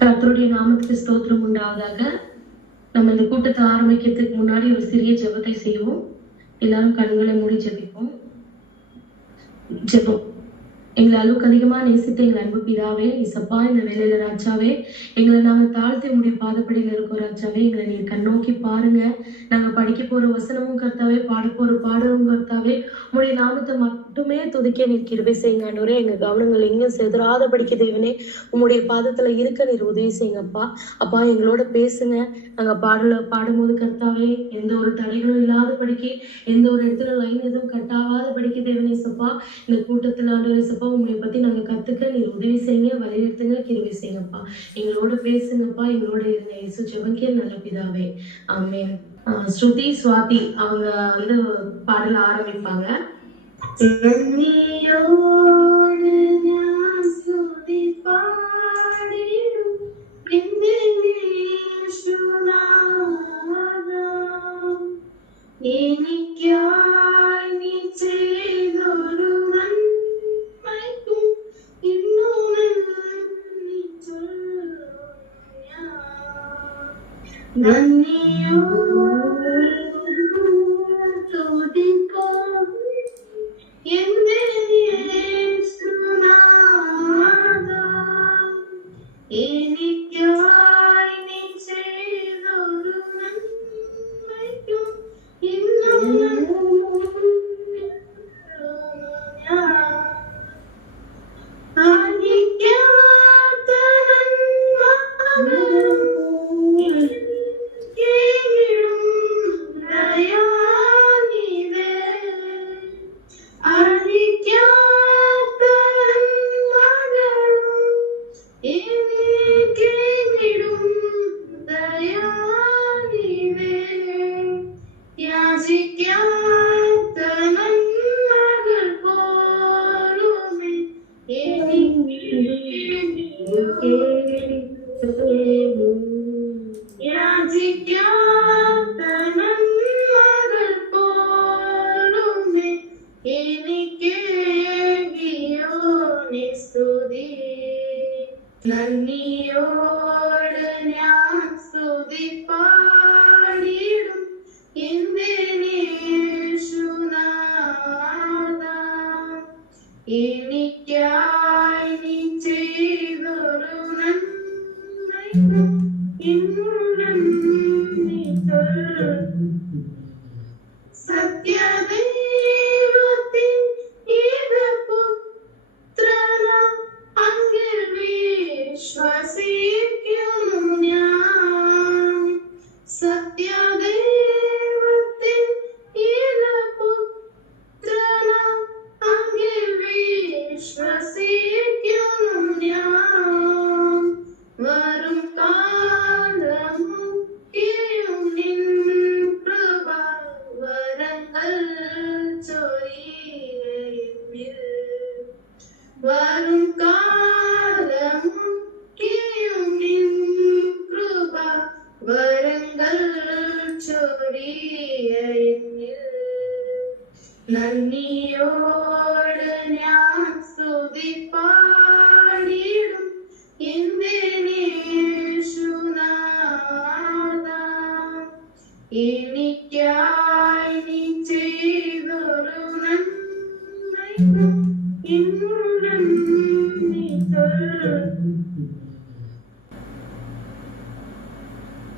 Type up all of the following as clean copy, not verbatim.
கர்த்தருடைய நாமத்துக்கு ஸ்தோத்திரம் உண்டாவதாக. நம்ம இந்த கூட்டத்தை ஆரம்பிக்கிறதுக்கு முன்னாடி ஒரு சிறிய ஜெபத்தை செய்வோம். எல்லாரும் கண்களை மூடி ஜெபிப்போம். ஜெபம். எங்களை அளவுக்கு அதிகமா நேசித்த எங்கள் அன்பு பிதாவே, இசப்பா, இந்த வேலையில ராஜாவே, எங்களை நாங்க தாழ்த்தி உடைய பாதப்படியில இருக்கோம் ராஜாவே. எங்களை நீர் கண்ணோக்கி பாருங்க. நாங்க படிக்க போற வசனமும் கர்த்தாவே, பாட போற பாடலும் கர்த்தாவே, உடைய நாமத்தை மட்டுமே துதிக்க நீர் கிருபை செய்யுங்க ஆண்டவரே. எங்க கவனங்கள் எங்கேயும் செதறாத படிக்க தேவனே, உங்களுடைய பாதத்துல இருக்க நீர் உதவி செய்யுங்க அப்பா. அப்பா, எங்களோட பேசுங்க. நாங்க பாடும்போது கர்த்தாவே, எந்த ஒரு தடைகளும் இல்லாத படிக்க, எந்த ஒரு இடத்துல லைன் எதுவும் கட்டாவாத படிக்க தேவனே சப்பா. இந்த கூட்டத்துல ஆண்டவரே சப்பா, உங்களை பத்தி நாங்க கத்துக்க நீர் உதவி செய்யுங்க, வழிநடத்துங்க, கிருபை செய்யுங்கப்பா. எங்களோட பேசுங்கப்பா. எங்களோட இருந்த இயேசு ஜெபக்கே நல்ல பிதாவே, ஆமென். ஸ்ருதி ஸ்வாதி அவங்க வந்து பாடல ஆரம்பிப்பாங்க.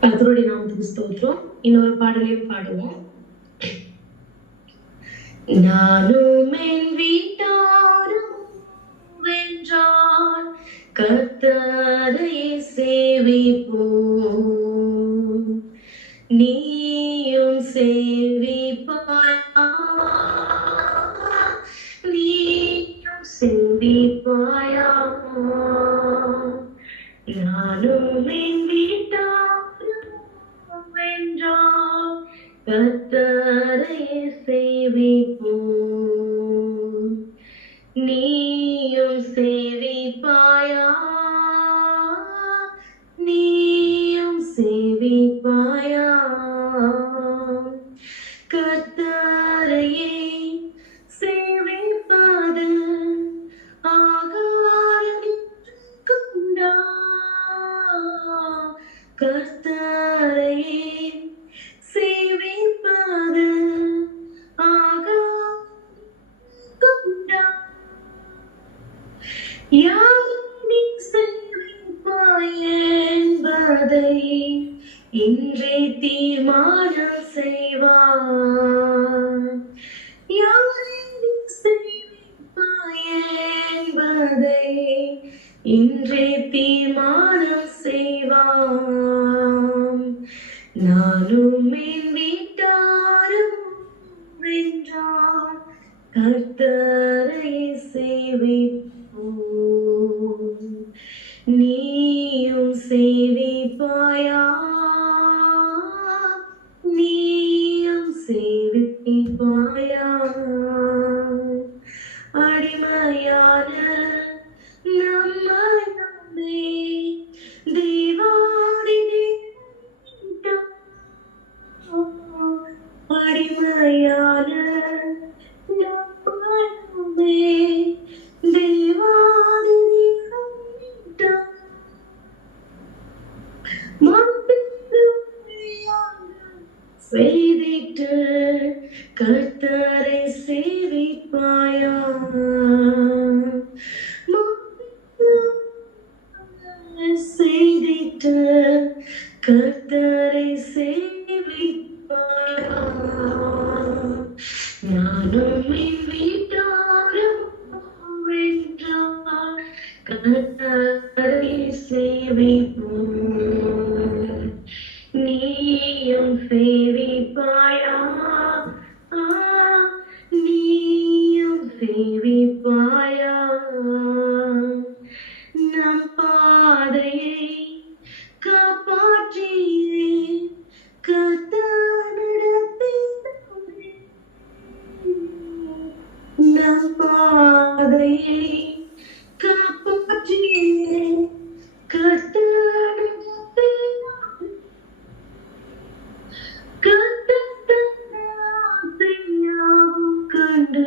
கர்த்தருடைய நாமத்துக்கு ஸ்தோத்திரம். இன்னொரு பாடலையும் பாடுவோம். நானும் என் வீட்டாரும் வென்றால் கர்த்தரை சேவிப்போம். நீயும் சேவிப்பாயா, நீயும் சேவிப்பாயா. நானும் என் வீட்டாரும் வென்றால் கர்த்தரை சேவிப்போம். நீயும் சேவிப்பாயா, நீயும் சேவிப்பாயா. கர்த்தரையே சேவிப்பது ஆகாரம் கொண்டா கர்த்தரையே சேவிப்பது ஆகாரம் யாரை சேவிப்பாய் என்பதை இன்றே தீர்மானம் செய்வார். யாரை சேவிப்பாய் என்பதை இன்றே தீர்மானம் செய்வார். நானும் என் வீட்டாரும் வென்றார் கர்த்தரை சேவிப்போம். நீயும் சேவிப்பாயா? நீயும் சேவிப்பாயா? அடிமையான நம்மை தேவாதி அடிமையான நம்மை தேவாதி செய்திட்டு கர்த்தரை சேவிப்பாயா? செய்திட்டு கர்த்தரை சேவிப்பாயா? நானும் என் வீட்டாரும் வென்றார் கர்த்தரை சேவிப்போம். நீயும் சேவிப்பாயா? நீயும் சேவிப்பாயா? நம் பாதையை காப்பாற்றியே கர்த்தர் நடத்தினாரே. நம் பாதையை காப்பாற்றியே கர்த்தர் நடத்தினாரே. கண்டு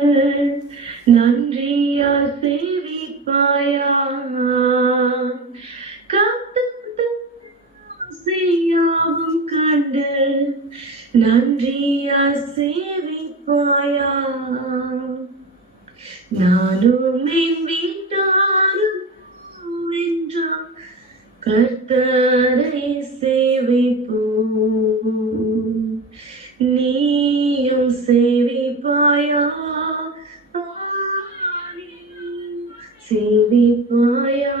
நன்றியா சேவிப்பாயா? செய்யாவும் கண்டு நன்றியா சேவிப்பாயா? நானும் என் வீட்டாரும் வென்றார் கர்த்தரை சேவிப்போம். நீயும் சேவிப்பாயா? சேவிப்பாயா?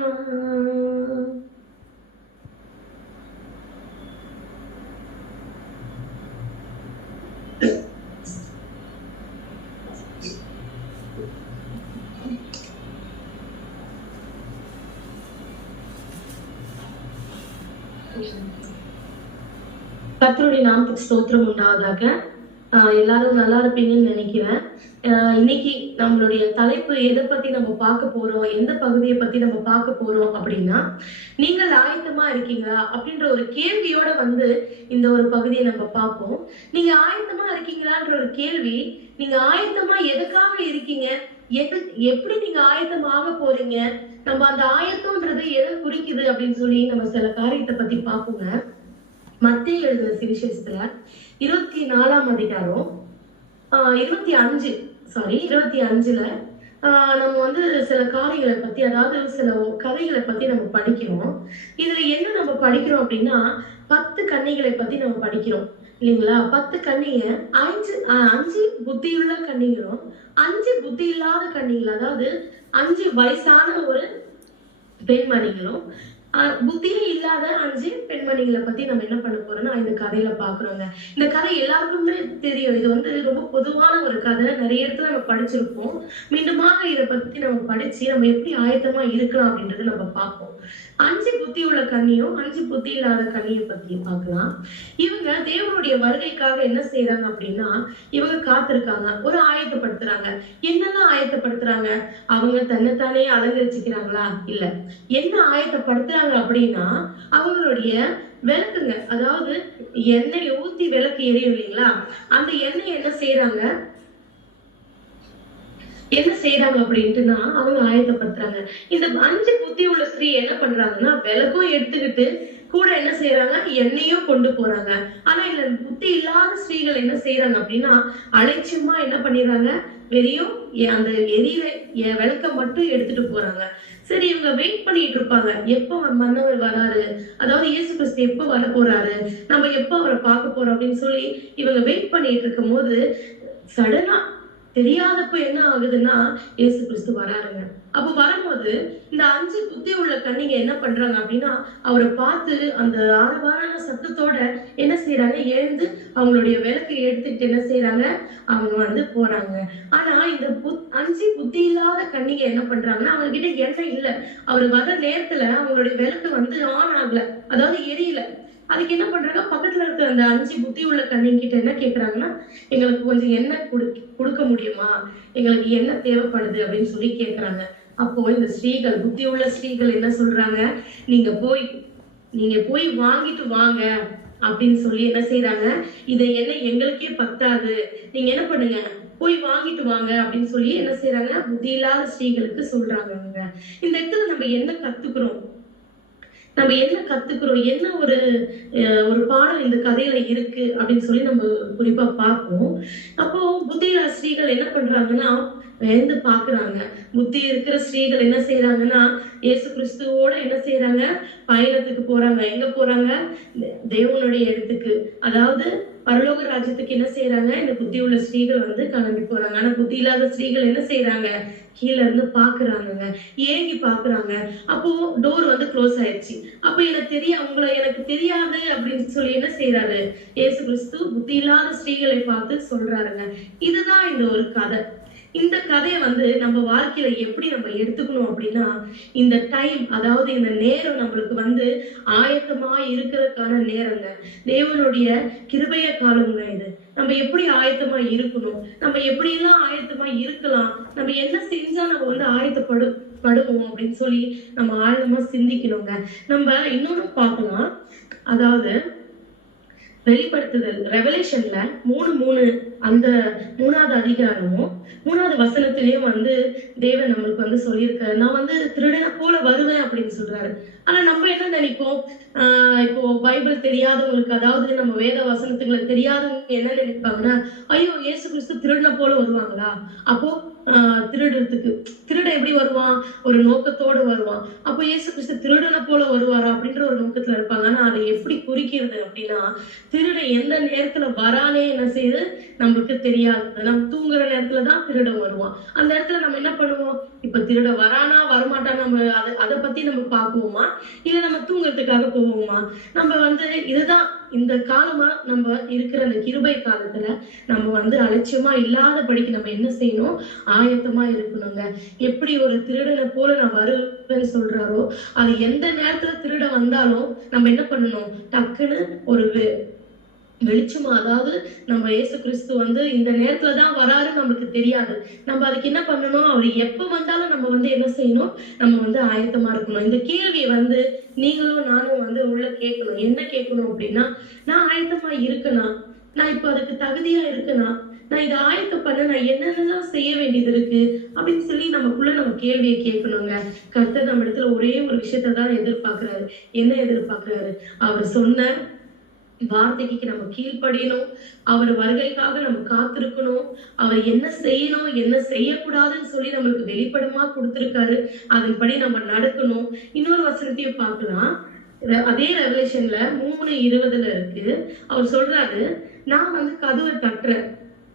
கர்த்தருடைய நாமத்துக்கு ஸ்தோத்திரம் உண்டாவதாக. எல்லாரும் நல்லா இருப்பீங்கன்னு நினைக்கிறேன். இன்னைக்கு நம்மளுடைய தலைப்பு எதை பத்தி நம்ம பார்க்க போறோம், எந்த பகுதியை பத்தி நம்ம பார்க்க போறோம் அப்படின்னா, நீங்கள் ஆயத்தமா இருக்கீங்களா அப்படின்ற ஒரு கேள்வியோட இந்த ஒரு பகுதியை நம்ம பார்ப்போம். நீங்க ஆயத்தமா இருக்கீங்களான்ற ஒரு கேள்வி, நீங்க ஆயத்தமா எதுக்காக இருக்கீங்க, எப்படி நீங்க ஆயத்தமாக போறீங்க, நம்ம அந்த ஆயத்தம்ன்றது எதை குறிக்குது அப்படின்னு சொல்லி நம்ம சில காரியத்தை பத்தி பார்ப்போங்க. மத்தேயு எழுதின சுவிசேஷத்துல 24ஆம் அதிகாரம் 25ல நம்ம சில காரியங்களை பத்தி, அதாவது சில கதைகளை பத்தி நம்ம படிக்கிறோம். இதுல என்ன நம்ம படிக்கிறோம் அப்படின்னா, 10 கன்னிகளை பத்தி நம்ம படிக்கிறோம் இல்லைங்களா? 10 கன்னிய 5 புத்தியுள்ள கன்னிகளும் 5 புத்தி இல்லாத கன்னிகள், அதாவது 5 வயசான ஒரு பெண்மணிகளும் புத்தியே இல்லாத 5 பெண்மணிகளை பத்தி நம்ம என்ன பண்ண போறோம்னா இந்த கதையில பாக்குறோங்க. இந்த கதை எல்லாருக்குமே தெரியும். இது ரொம்ப பொதுவான ஒரு கதை. நிறைய இடத்துல நம்ம படிச்சிருப்போம். மீண்டுமாக இதை பத்தி நம்ம படிச்சு நம்ம எப்படி ஆயத்தமா இருக்கலாம் அப்படின்றது நம்ம பார்ப்போம். 5 புத்தி உள்ள கன்னியும் 5 புத்தி இல்லாத கன்னியை பத்தி பார்க்கலாம். இவங்க தேவனுடைய வருகைக்காக என்ன செய்யறாங்க அப்படின்னா, இவங்க காத்திருக்காங்க, ஒரு ஆயத்தப்படுத்துறாங்க. என்னெல்லாம் ஆயத்தப்படுத்துறாங்க? அவங்க தன்னைத்தானே அலங்கரிச்சுக்கிறாங்களா? இல்ல. என்ன ஆயத்தப்படுத்துறாங்க அப்படின்னா, அவங்களுடைய விளக்குங்க, அதாவது எண்ணெய் ஊத்தி விளக்கு எரியும் இல்லைங்களா? அந்த எண்ணெய் என்ன செய்யறாங்க அப்படின்ட்டுனா அவங்க ஆயத்தப்படுத்துறாங்க. இந்த 5 புத்தி உள்ள ஸ்திரீ என்ன பண்றாங்கன்னா, விளக்கும் எடுத்துக்கிட்டு கூட என்ன செய்யறாங்க, எண்ணெயும் கொண்டு போறாங்க. ஆனா இதுல புத்தி இல்லாத ஸ்திரீகள் என்ன செய்யறாங்க அப்படின்னா, அலட்சியமா என்ன பண்ணிடுறாங்க, வெறியும் அந்த எரியில விளக்க மட்டும் எடுத்துட்டு போறாங்க. சரி, இவங்க வெயிட் பண்ணிட்டு இருப்பாங்க, எப்ப மன்னவர் வராரு, அதாவது இயேசு கிறிஸ்து எப்ப வர போறாரு, நம்ம எப்ப அவரை பார்க்க போறோம் அப்படின்னு சொல்லி இவங்க வெயிட் பண்ணிட்டு இருக்கும் போது சடனா தெரியாதப்ப என்ன ஆகுதுன்னா இயேசு கிறிஸ்து வராருங்க. அப்ப வரும்போது இந்த 5 புத்தி உள்ள கன்னிங்க என்ன பண்றாங்க அப்படின்னா, அவரை பார்த்து அந்த ஆரவாரான சத்தத்தோட என்ன செய்யறாங்க, எழுந்து அவங்களுடைய விளக்கை எடுத்துக்கிட்டு என்ன செய்யறாங்க, அவங்க வந்து போறாங்க. ஆனா இந்த 5 புத்தி இல்லாத கன்னிங்க என்ன பண்றாங்கன்னா, அவங்க கிட்ட எண்ணெய் இல்ல. அவர் வர நேரத்துல அவங்களுடைய விளக்கு வந்து ஆன் ஆகல, அதாவது எரியல. அதுக்கு என்ன பண்றாங்க, பக்கத்துல இருக்கிற அந்த 5 புத்தி உள்ள கன்னிங்க கிட்ட என்ன கேக்குறாங்கன்னா, எங்களுக்கு கொஞ்சம் எண்ணெய் கொடுக்க முடியுமா, எங்களுக்கு என்ன தேவைப்படுது அப்படின்னு சொல்லி கேக்குறாங்க. அப்போ இந்த ஸ்திரீகள், புத்தி உள்ள ஸ்திரீகள் என்ன சொல்றாங்க, நீங்க போய் வாங்கிட்டு வாங்க அப்படின்னு சொல்லி என்ன செய்யறாங்க, இதை என்ன எங்களுக்கே பத்தாது, நீங்க என்ன பண்ணுங்க, போய் வாங்கிட்டு வாங்க அப்படின்னு சொல்லி என்ன செய்யறாங்க, புத்தி இல்லாத ஸ்திரீகளுக்கு சொல்றாங்க. இந்த இடத்துல நம்ம என்ன கத்துக்கிறோம், என்ன ஒரு பாடம் இந்த கதையில இருக்கு அப்படின்னு சொல்லி நம்ம குறிப்பா பார்ப்போம். அப்போ புத்தி ஸ்திரீகள் என்ன பண்றாங்கன்னா, வேந்து பாக்குறாங்க. புத்தி இருக்கிற ஸ்திரீகள் என்ன செய்யறாங்கன்னா, இயேசு கிறிஸ்துவோட என்ன செய்யறாங்க, பயணத்துக்கு போறாங்க. எங்க போறாங்க, தேவனுடைய இடத்துக்கு, அதாவது பரலோக ராஜ்யத்துக்கு என்ன செய்யறாங்க, இந்த புத்தி உள்ள ஸ்திரீகள் வந்து கிளம்பி போறாங்க. ஆனா புத்தி இல்லாத ஸ்திரீகள் என்ன செய்யறாங்க, கீழே இருந்து பாக்குறாங்க, ஏங்கி பாக்குறாங்க. அப்போ டோர் வந்து க்ளோஸ் ஆயிடுச்சு. அப்ப எனக்கு தெரியாது அப்படின்னு சொல்லி என்ன செய்யறாரு, இயேசு கிறிஸ்து புத்தி இல்லாத ஸ்திரீகளை பார்த்து சொல்றாருங்க. இதுதான் இந்த ஒரு கதை. இந்த கதையை வந்து நம்ம வாழ்க்கையில எப்படி நம்ம எடுத்துக்கணும் அப்படின்னா, இந்த டைம், அதாவது இந்த நேரம் நம்மளுக்கு வந்து ஆயத்தமா இருக்கிறதுக்கான நேரங்க. தேவனுடைய கிருபைய காலங்க இது. நம்ம எப்படி ஆயத்தமா இருக்கணும், நம்ம எப்படி எல்லாம் ஆயத்தமா இருக்கலாம், நம்ம என்ன செஞ்சா நம்ம வந்து படுவோம் அப்படின்னு சொல்லி நம்ம ஆழமா சிந்திக்கணுங்க. நம்ம இன்னொன்னு பார்க்கலாம், அதாவது வெளிப்படுத்துதல் ரெவலேஷன்ல 3:3 அந்த 3வது அதிகாரமும் 3வது வசனத்திலேயும் வந்து தேவன் நம்மளுக்கு வந்து சொல்லியிருக்காரு, நான் வந்து திருடனை போல வருவேன் அப்படின்னு சொல்றாரு. ஆனா நம்ம என்ன நினைப்போம், இப்போ பைபிள் தெரியாதவங்களுக்கு, அதாவது நம்ம வேத வசனத்துங்களை தெரியாதவங்க என்ன நினைப்பாங்கன்னா, ஐயோ இயேசு கிறிஸ்து திருடனை போல வருவாங்களா, அப்போ திருட எப்படி வருவான், ஒரு நோக்கத்தோடு வருவான், அப்போ இயேசு கிறிஸ்து திருடனை போல வருவாரா அப்படின்ற ஒரு நோக்கத்துல இருப்பாங்க. ஆனா அதை எப்படி குறிக்கிறது அப்படின்னா, திருட எந்த நேரத்துல வரானே என்ன செய்யுது நம்மளுக்கு தெரியாது. நம்ம தூங்குற நேரத்துலதான் திருட வருவான். அந்த இடத்துல நம்ம என்ன பண்ணுவோம், இப்ப திருட வரானா வரமாட்டானா நம்ம அதை பத்தி நம்ம பார்ப்போமா, இல்ல நம்ம தூங்குறதுக்காக போவோமா? நம்ம வந்து இதுதான் இந்த காலமா நம்ம இருக்கிற அந்த கிருபை காலத்துல நம்ம வந்து அலட்சியமா இல்லாதபடிக்கு நம்ம என்ன செய்யணும், ஆயத்தமா இருக்கணுங்க. எப்படி ஒரு திருடனை போல நான் வருவேன்னு சொல்றாரோ, அது எந்த நேரத்துல திருட வந்தாலும் நம்ம என்ன பண்ணணும், டக்குன்னு ஒரு வெளிச்சமா, அதாவது நம்ம இயேசு கிறிஸ்து வந்து இந்த நேரத்துலதான் வராருன்னு நமக்கு தெரியாது. நம்ம அதுக்கு என்ன பண்ணணும், அவர் எப்ப வந்தாலும் நம்ம வந்து என்ன செய்யணும், நம்ம வந்து ஆயத்தமா இருக்கணும். இந்த கேள்வியை வந்து நீங்களும் நானும் வந்து உள்ள கேட்கணும். என்ன கேட்கணும் அப்படின்னா, நான் ஆயத்தமா இருக்கனா, நான் இப்ப அதுக்கு தகுதியா இருக்கனா, நான் இதை ஆயத்தம் பண்ண நான் என்னென்னலாம் செய்ய வேண்டியது இருக்கு அப்படின்னு சொல்லி நமக்குள்ள நம்ம கேள்வியை கேட்கணுங்க. கர்த்தர் நம்ம இடத்துல ஒரே ஒரு விஷயத்தான் எதிர்பார்க்கிறாரு. என்ன எதிர்பார்க்கிறாரு, அவர் சொன்ன வார்த்தைக்கு நம்ம கீழ்ப்படியணும், அவர் வருகைக்காக நம்ம காத்திருக்கணும், அவர் என்ன செய்யணும் என்ன செய்யக்கூடாதுன்னு சொல்லி நம்மளுக்கு வெளிப்படமா கொடுத்திருக்காரு, அதன்படி நம்ம நடக்கணும். இன்னொரு வசனத்தையும் பார்க்கலாம், அதே ரெவலேஷன்ல 3:20 இருக்கு. அவர் சொல்றாரு, நான் வந்து கதவை தட்டுறேன்,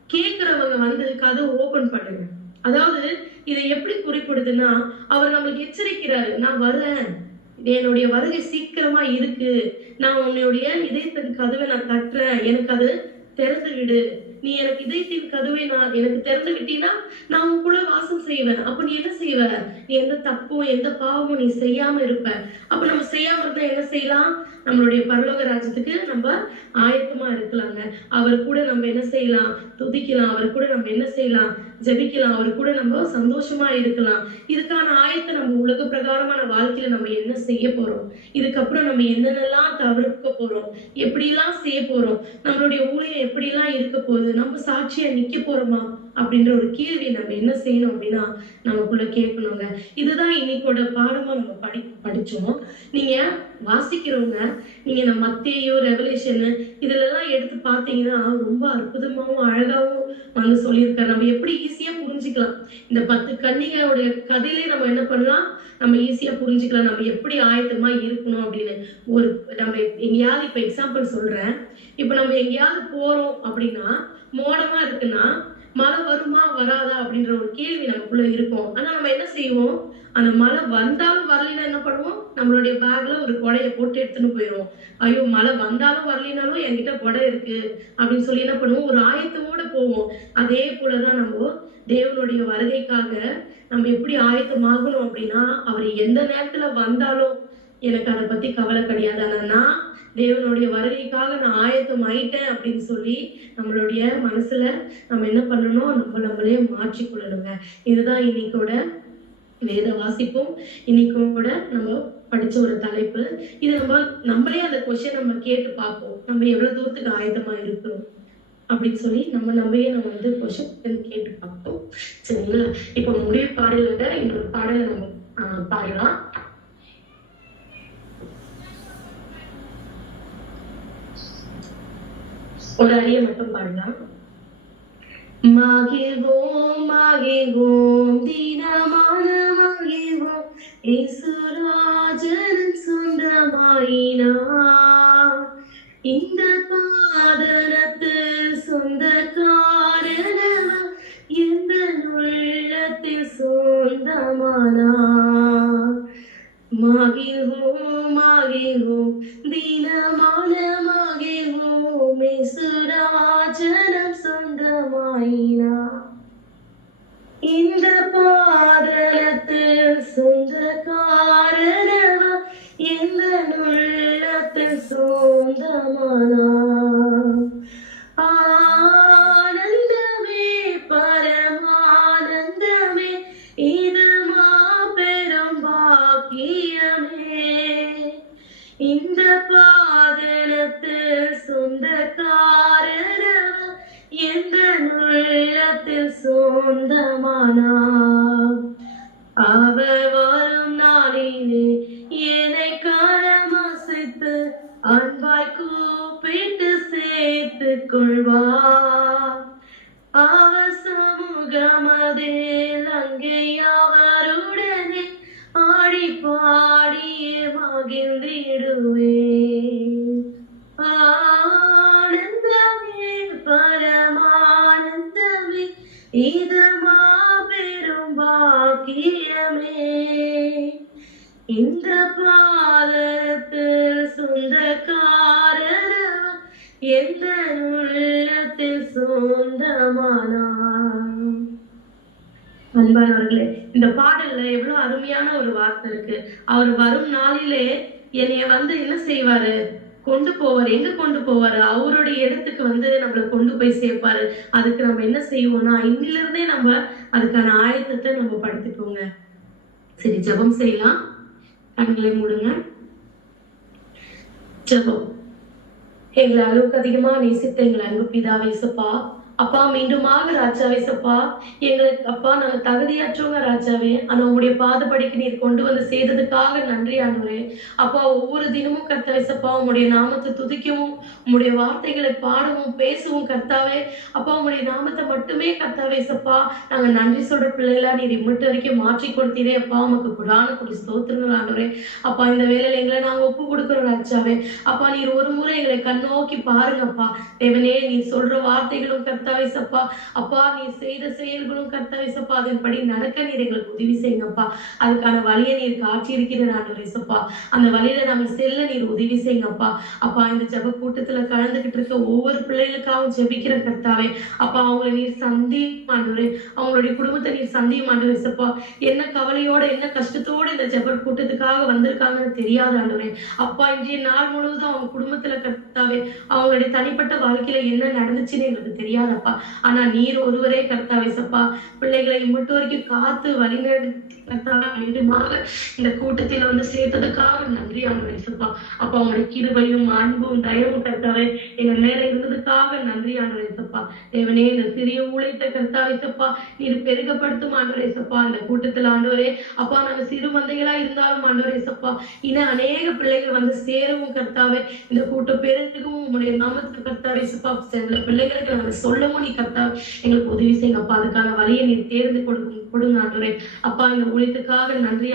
கேட்கிறவங்க வந்து கதவை ஓபன் பண்ணுங்க. அதாவது இதை எப்படி குறிப்பிடுதுன்னா, அவர் நம்மளுக்கு எச்சரிக்கிறாரு, நான் வர்றேன், என்னுடைய வருகை சீக்கிரமா இருக்கு, நான் உன்னுடைய இதயத்தின் கதவை நான் தட்டுறேன், எனக்கு அது திறந்து விடு, நீ எனக்கு இதயத்தின் கதவை எனக்கு திறந்து விட்டீன்னா நான் உங்களுக்குள்ள வாசம் செய்வேன். அப்ப நீ என்ன செய்வ, நீ எந்த தப்பும் எந்த பாவமும் நீ செய்யாம இருப்ப. அப்ப நம்ம செய்யாம இருந்தா என்ன செய்யலாம், நம்மளுடைய பரலோக ராஜ்யத்துக்கு நம்ம ஆயத்தமா இருக்கலாங்க. அவர் கூட நம்ம என்ன செய்யலாம், துதிக்கலாம், அவர் கூட நம்ம என்ன செய்யலாம், ஜெபிக்கலாம், அவர் கூட நம்ம சந்தோஷமா இருக்கலாம். இதுக்கான ஆயத்தை நம்ம உலக பிரகாரமான வாழ்க்கையில நம்ம என்ன செய்ய போறோம், இதுக்கப்புறம் நம்ம என்னென்னலாம் தவிர்க்க போறோம், எப்படிலாம் செய்ய போறோம், நம்மளுடைய ஊழியம் எப்படிலாம் இருக்க போகுது, நம்ம சாட்சியா நிக்க போறோமா அப்படின்ற ஒரு கேள்வி நம்ம என்ன செய்யணும் அப்படின்னா நமக்குள்ள கேட்கணுங்க. இதுதான் இன்னைக்கோட பாடமா நம்ம படிச்சோம். நீங்க வாசிக்கிறவங்க, நீங்க இந்த மத்தேயு, ரெவலேஷனு இதுலலாம் எடுத்து பார்த்தீங்கன்னா ரொம்ப அற்புதமாவும் அழகாவும் வந்து சொல்லியிருக்காரு. நம்ம எப்படி ஈஸியா புரிஞ்சுக்கலாம். இந்த 10 கன்னிகையோடைய கதையிலே நம்ம என்ன பண்ணலாம், நம்ம ஈஸியா புரிஞ்சுக்கலாம். நம்ம எப்படி ஆயத்தமா இருக்கணும் அப்படின்னு. ஒரு நம்ம எங்கேயாவது இப்ப எக்ஸாம்பிள் சொல்றேன். இப்ப நம்ம எங்கேயாவது போறோம் அப்படின்னா, மோடமா இருக்குன்னா, மழை வருமா வராதா அப்படின்ற ஒரு கேள்வி நமக்குள்ள இருக்கும். ஆனா நம்ம என்ன செய்வோம், அந்த மழை வந்தாலும் வரலைன்னா என்ன பண்ணுவோம், நம்மளுடைய பேக்ல ஒரு கொடையை போட்டு எடுத்துன்னு போயிடுவோம். ஐயோ மழை வந்தாலும் வரலினாலும் என்கிட்ட கொடை இருக்கு அப்படின்னு சொல்லி என்ன பண்ணுவோம், ஒரு ஆயத்தமோட போவோம். அதே போலதான் நம்ம தேவனுடைய வருகைக்காக நம்ம எப்படி ஆயத்தமாகணும் அப்படின்னா, அவர் எந்த நேரத்துல வந்தாலும் எனக்கு அதை பத்தி கவலை கிடையாது. ஆனா நான் தேவனுடைய வருகைக்காக நான் ஆயத்தம் ஆயிட்டேன் அப்படின்னு சொல்லி நம்மளுடைய மனசுல நம்ம என்ன பண்ணணும், நம்மளே மாற்றிக்கொள்ளணுங்க. இதுதான் இன்னைக்கோட வேத வாசிப்பும் இன்னைக்கோட நம்ம படிச்ச ஒரு தலைப்பு. இது நம்மளே அந்த கொஸ்டின் நம்ம கேட்டு பார்ப்போம், நம்ம எவ்வளவு தூரத்துக்கு ஆயத்தமா இருக்கிறோம் அப்படின்னு சொல்லி நம்ம வந்து கொஸ்டின் கேட்டு பார்ப்போம். சரிங்களா? இப்ப முடிவு பாடலோட இன்னொரு பாடலை நம்ம பாடலாம். ஒரு அடியை மட்டும் பாடலாம். மகிழ்வோம் மகிழ்வோம் தினமான மகிழ்வோம், இயேசுராஜன் சொந்தமாயினார். இந்த பாதனத்தில் சொந்தக்காரனவர், எந்த உள்ளத்தில் சொந்தமானார். மகிழ்வோம் மகிழ்வோம் தினமான மகிழ்வோம், இயேசுராஜனம் சொந்தமாயினார். இந்த பாதலத்தில் சொந்தக்காரனவர், எந்த உள்ளத்தில் சொந்தமானார். ஆனந்தமே பரமானந்தமே, இது மாபெரும் பாக்கியமே. இந்த பாதலத்தில் சொந்தக்காரனவர், எந்த உள்ளத்தில் சொந்தமானார். அவர் வரும் நாளிலே என்னை கரமசைத்து அன்பாய் கூப்பிட்டு சேர்த்துக் கொள்வார். அவர் சமூகமதில் அங்கே அவருடனே ஆடி பாடியே மகிழ்ந்திடுவேன். ஆனந்தமே பரமானந்தமே, இது மாபெரும் பாக்கியமே. இந்த பாதத்தில் சொந்தக்காரனவர், எந்த உள்ளத்தில் சொந்தமானார். அன்பானவர்களே, இந்த பாடல்ல எவ்வளவு அருமையான ஒரு வார்த்தை இருக்கு. அவர் வரும் நாளிலே என்னைய வந்து என்ன செய்வாரு, கொண்டு போவார். எங்க கொண்டு போவாரு, அவருடைய இடத்துக்கு வந்து நம்மளை கொண்டு போய் சேர்ப்பாரு. அதுக்கு நம்ம என்ன செய்வோம்னா, இன்னில இருந்தே நம்ம அதுக்கான ஆயத்தத்தை நம்ம படுத்திக்கோங்க. சரி, ஜெபம் செய்யலாம். கண்களை மூடுங்க. ஜெபம். எங்களை அளவுக்கு அதிகமா நேசித்த எங்கள் அன்பு பிதாவே இயேசுப்பா, அப்பா மீண்டுமாக ராஜாவே சப்பா, எங்களுக்கு அப்பா நாங்க தகுதியற்றவங்க ராஜாவே, ஆனா உங்களுடைய பாதப்படிக்கு நீர் கொண்டு வந்து செய்ததுக்காக நன்றி ஆண்டவரே. அப்பா ஒவ்வொரு தினமும் கர்த்தாவே சப்பா உங்களுடைய நாமத்தை துதிக்கவும், உங்களுடைய வார்த்தைகளை பாடவும் பேசவும் கர்த்தாவே, அப்பா உங்களுடைய நாமத்தை மட்டுமே கர்த்தாவே சப்பா நாங்க நன்றி சொல்ற பிள்ளைகளா நீர் இம்மட்டு வரைக்கும் மாற்றி கொடுத்தீரே. அப்பா உமக்கு குடான கொடி ஸ்தோத்திரங்கள் ஆண்டவரே. அப்பா இந்த வேலையில எங்களை நாங்க ஒப்பு கொடுக்கிறோம் ராஜாவே. அப்பா நீர் ஒரு முறை எங்களை கண்ணோக்கி பாருங்கப்பா தேவனே. நீர் சொல்ற வார்த்தைகளும் கர்த்தாவே சப்பா, அப்பா நீர் செய்த செயல்களும் கர்த்தாவே சப்பா அதன்படி நடக்க நீர் எங்களுக்கு உதவி செய்யுங்கப்பா. அதுக்கான வழியை நீர் காட்சி இருக்கிற ஆண்டவரே சப்பா, அந்த வழியில நாங்க செல்ல நீர் உதவி செய்யுங்கப்பா. அப்பா இந்த ஜெப கூட்டத்துல கலந்துகிட்டு இருக்க ஒவ்வொரு பிள்ளைகளுக்காகவும் ஜெபிக்கிற கர்த்தாவே, அப்பா அவங்களை நீர் சந்தியும் ஆண்டவரே, அவங்களுடைய குடும்பத்தை நீர் சந்தியும் ஆண்டவரே சப்பா. என்ன கவலையோட என்ன கஷ்டத்தோட இந்த ஜெப கூட்டத்துக்காக வந்திருக்காங்கன்னு தெரியாத ஆண்டவரே. அப்பா இன்றைய நாள் முழுவதும் அவங்க குடும்பத்துல கர்த்தாவே அவங்களுடைய தனிப்பட்ட வாழ்க்கையில என்ன நடந்துச்சுன்னு எங்களுக்கு தெரியாது அப்பா. ஆனா நீர் ஒருவரே கர்த்தாவே சப்பா பிள்ளைகளை இம்மட்டு வரைக்கும் காத்து வழிநடத்தி கர்த்தாவே மீண்டுமாக இந்த கூட்டத்தில் வந்து சேர்த்ததுக்காக நன்றி ஆண்டவரே சப்பா. அப்பா உங்களுடைய கிருபையும் அன்பும் தயவும் கர்த்தாவே எங்க மேல இருந்ததுக்காக நன்றி ஆண்டவரே சப்பா. தேவனே இந்த சிறிய ஊழியத்தை கர்த்தாவே சப்பா நீர் பெருகப்படுத்தும் ஆண்டவரே சப்பா. இந்த கூட்டத்தில் ஆண்டவரே அப்பா நாங்க சிறு மந்தைகளா இருந்தாலும் ஆண்டவரே சப்பா இன்னும் அநேக பிள்ளைகள் வந்து சேரவும் கர்த்தாவே இந்த கூட்டம் பெருகவும் உங்களுடைய நாமத்துக்கு கர்த்தாவே சப்பா சில பிள்ளைகளுக்கு நாங்க சொல்லவும் நீ கர்த்தாவே எங்களுக்கு உதவி செய்யுங்க அப்பா. அதுக்கான வழியை நீர் தேர்ந்து கொடுங்க ஆண்டவரே அப்பா. இந்த ஊழியத்துக்காக நன்றி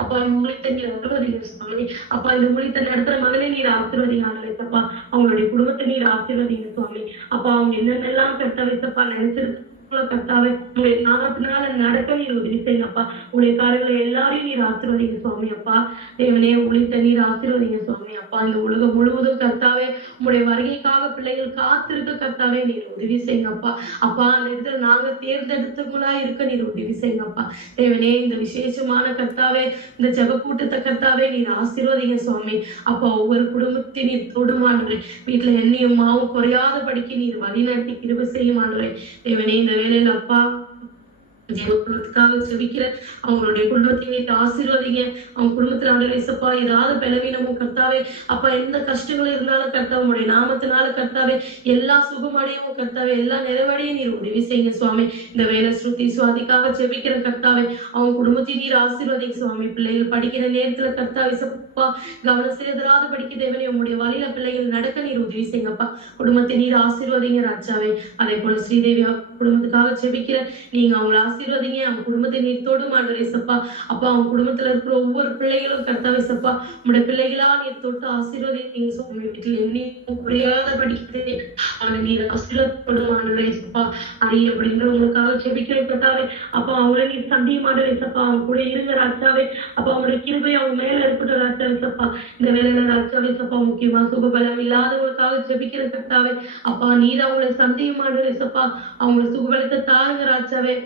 அப்பா. ஊழியத்தை நீர் ஆசீர்வதிங்க சுவாமி. அப்பா இந்த ஊழியத்தை நடத்துற மகனே நீர் ஆசீர்வதிங்க ஆண்டவரே அப்பா. அவங்களுடைய குடும்பத்தை நீர் ஆசீர்வதிங்க சுவாமி. அப்பா அவங்க என்னென்னலாம் கர்த்தாவே சப்பா நினைச்சிருக்கு கர்த்தாவே உங்களுடைய நாமத்தினால நடக்க நீர் உதவி செய்யுங்க அப்பா. உங்களுடைய காரியங்களை எல்லாரையும் நீர் ஆசீர்வதிங்க சுவாமி அப்பா. தேவனே ஊழியத்தை நீர் ஆசீர்வதிங்க சுவாமி அப்பா. இந்த உலகம் முழுவதும் கர்த்தாவே உங்களுடைய வருகைக்காக பிள்ளைகள் காத்திருக்க கர்த்தாவே நீர் உதவி செய்யுங்க அப்பா. அப்பா அந்த இடத்துல நாங்க தேர்ந்தெடுத்தவங்களா இருக்க நீர் உதவி செய்யுங்க அப்பா. தேவனே இந்த விசேஷமான கர்த்தாவே இந்த ஜெப கூட்டத்தை கர்த்தாவே நீர் ஆசீர்வதிங்க சுவாமி அப்பா. ஒவ்வொரு குடும்பத்தை நீர் தொடுமாண்டவரே வீட்டுல எண்ணெயும் மாவும் குறையாத படிக்க நீர் வழி நடத்தி கிருபை செய்யுமாண்டவரே. தேவனே இந்த வேலையில அப்பா ஜெபத்துக்காக செபிக்கிற அவங்களுடைய குடும்பத்தை ஆசீர்வதிங்க. அவங்க குடும்பத்துல ஆண்டவரே சப்பா ஏதாவது பலவீனமும் கர்த்தாவே அப்பா எந்த கஷ்டங்களும் இருந்தாலும் கர்த்தாவே உங்களுடைய நாமத்தினால கர்த்தாவே எல்லா சுகமடையவும் கர்த்தாவே எல்லா நிறைவடையும் நீர் உதவி செய்யுங்க சுவாமி. இந்த வேலை ஸ்ருதி சுவாதிக்காக செபிக்கிற கர்த்தாவே அவங்க குடும்பத்தை நீர் ஆசீர்வதிங்க சுவாமி. பிள்ளைகள் படிக்கிற நேரத்துல கர்த்தாவே சப்பா கவனம் செலுத்தாத படிக்க தேவனே உங்களுடைய வழியில பிள்ளைகள் நடக்க நீர் உதவி செய்யுங்கப்பா. குடும்பத்தை நீர் ஆசீர்வதிங்க ராஜாவே. அதே போல ஸ்ரீதேவி குடும்பத்துக்காக செபிக்கிற நீங்க அவங்களை ஆசீர்வதிங்க. அவங்க குடும்பத்தை நீர் தொடும் ஆண்டவரே சப்பா. அப்பா அவங்க குடும்பத்துல இருக்கிற ஒவ்வொரு பிள்ளைகளும் கர்த்தாவே சப்பா உங்களுடைய பிள்ளைகளா நீர் தொட்டு ஆசீர்வதிங்க சுவாமி. வீட்டில் எண்ணி புரியாத படிக்கிறது அவனை நீர் ஆசீர்வதிப்படும் ஆண்டவரே சப்பா. அடி அப்படின்றவங்களுக்காக செபிக்கிற கர்த்தாவே அப்பா அவங்களை நீர் சந்தியும் ஆண்டவரே சப்பா. அவங்க கூட இருங்க ராஜாவே. அப்பா அவங்களுடைய கிருபை அவங்க மேல இருக்கட்டும் ராஜாவே சப்பா. இந்த வேலையில ராஜாவே சப்பா முக்கியமா சுகபலம் இல்லாதவங்களுக்காக செபிக்கிற கர்த்தாவே அப்பா நீர் அவங்களை சந்தியும் ஆண்டவரே சப்பா. அவங்களை சுகபலத்தை தாருங்க ராஜாவே.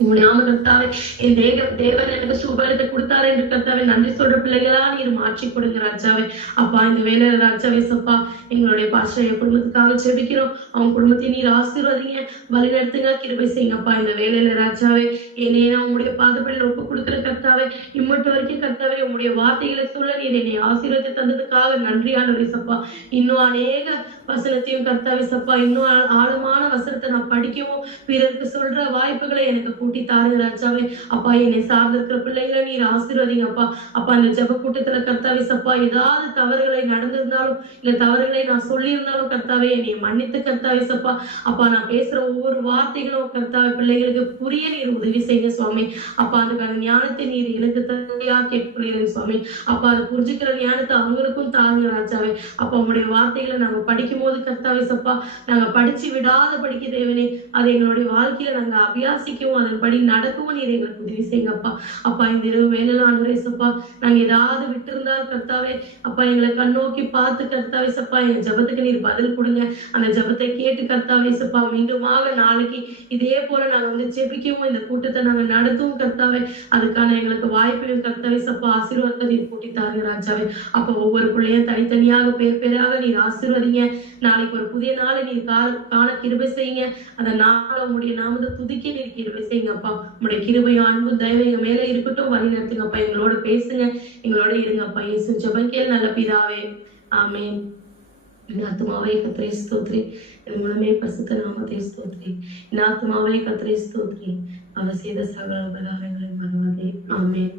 உங்களுடைய நாம கர்த்தாவே என் தேவன் எனக்கு சுகபலத்தை கொடுத்தாரு என்று கர்த்தாவே நன்றி சொல்ற பிள்ளைகளா நீர் மாற்றி கொடுங்க ராஜாவே. அப்பா இந்த வேலையில ராஜாவே சப்பா எங்களுடைய பாஸ்டர் குடும்பத்துக்காக செபிக்கிறோம். அவங்க குடும்பத்தை நீர் ஆசீர்வதிங்க வழி நடத்துங்க கிருபை செய்யுங்கப்பா. இந்த வேலையில ராஜாவே என்னைய உங்களுடைய பாதப்படியில் ஒப்பு கொடுக்குற கர்த்தாவே இம்மட்டு வரைக்கும் கர்த்தாவே உங்களுடைய வார்த்தைகளை சொல்ல நீர் என்னை ஆசீர்வதித்து தந்ததுக்காக நன்றியான சப்பா. இன்னும் அநேக வசனத்தையும் கர்த்தாவே சப்பா இன்னும் ஆழமான வசனத்தை நான் படிக்கவும் பிறருக்கு சொல்ற வாய்ப்புகளை எனக்கு கூட்டி தாருங்க ராஜாவே. அப்பா என்னை சார்ந்திருக்கிற பிள்ளைகளை நீர் ஆசீர்வதிங்கப்பா. அப்பா இந்த ஜெப கூட்டத்துல கர்த்தாவே சப்பா ஏதாவது தவறுகளை நடந்திருந்தாலும் இல்ல தவறுகளை நான் சொல்லியிருந்தாலும் கர்த்தாவே என்னை மன்னித்து கர்த்தாவே சப்பா. அப்பா நான் பேசுற ஒவ்வொரு வார்த்தைகளும் கர்த்தாவே பிள்ளைகளுக்கு புரிய நீர் உதவி செய்யுங்க சுவாமி. அப்பா அதுக்கான ஞானத்தை நீர் எனக்கு தந்தையா கேட்கிறேன் சுவாமி. அப்பா அதை புரிஞ்சுக்கிற ஞானத்தை அவங்களுக்கும் தாருங்க ராஜாவே. அப்பா உங்களுடைய வார்த்தைகளை நாங்க படிக்கும் போது கர்த்தாவே சப்பா நாங்க படிச்சு விடாத படிக்க தேவனே அதை எங்களுடைய வாழ்க்கையில நாங்க அபியாசிக்கவும் அதன்படி நடக்கவும் நீர் எங்களுக்கு உதவி செய்யுங்கப்பா. அப்பா இந்த இரவு வேலையில ஆண்டவரே சப்பா நாங்க ஏதாவது விட்டு இருந்தா கர்த்தாவே அப்பா எங்களை கண்ணோக்கி பார்த்து கர்த்தாவே சப்பா எங்க ஜபத்துக்கு நீர் பதில் கொடுங்க. அந்த ஜபத்தை கேட்டு கர்த்தாவே சப்பா மீண்டுமாக நாளைக்கு இதே போல நாங்க வந்து ஜெபிக்கவும் இந்த கூட்டத்தை நாங்க நடத்தவும் கர்த்தாவே அதுக்கான எங்களுக்கு வாய்ப்பையும் கர்த்தாவே சப்பா ஆசீர்வாதத்தை நீர் கூட்டி தாருங்க ராஜாவே. அப்ப ஒவ்வொரு பிள்ளையும் தனித்தனியாக பேராக நீர் ஆசீர்வதிங்க. நாளைக்கு ஒரு புதிய நாளை நீர் காண கிருபை செய்யுங்க. அந்த நாளை உங்களுடைய நாமத்தை துதிக்க நீர் கிருபை செய்யுங்கப்பா. உங்களுடைய கிருபையும் அன்பு தயவு எங்க மேல இருக்கட்டும் வழி நடத்துங்கப்பா. எங்களோட பேசுங்க எங்களோட இருங்கப்பா. இயேசு ஜெபம் கேள் நல்ல பிதாவே ஆமென். ஆத்மாவே கர்த்தரை ஸ்தோத்திரி. என் மூலமே பரிசுத்த நாமத்தை ஸ்தோத்திரி. என் ஆத்மாவே கர்த்தரை ஸ்தோத்திரி. அவர் செய்த சகல உபகாரங்களை மறவாதே. ஆமென்.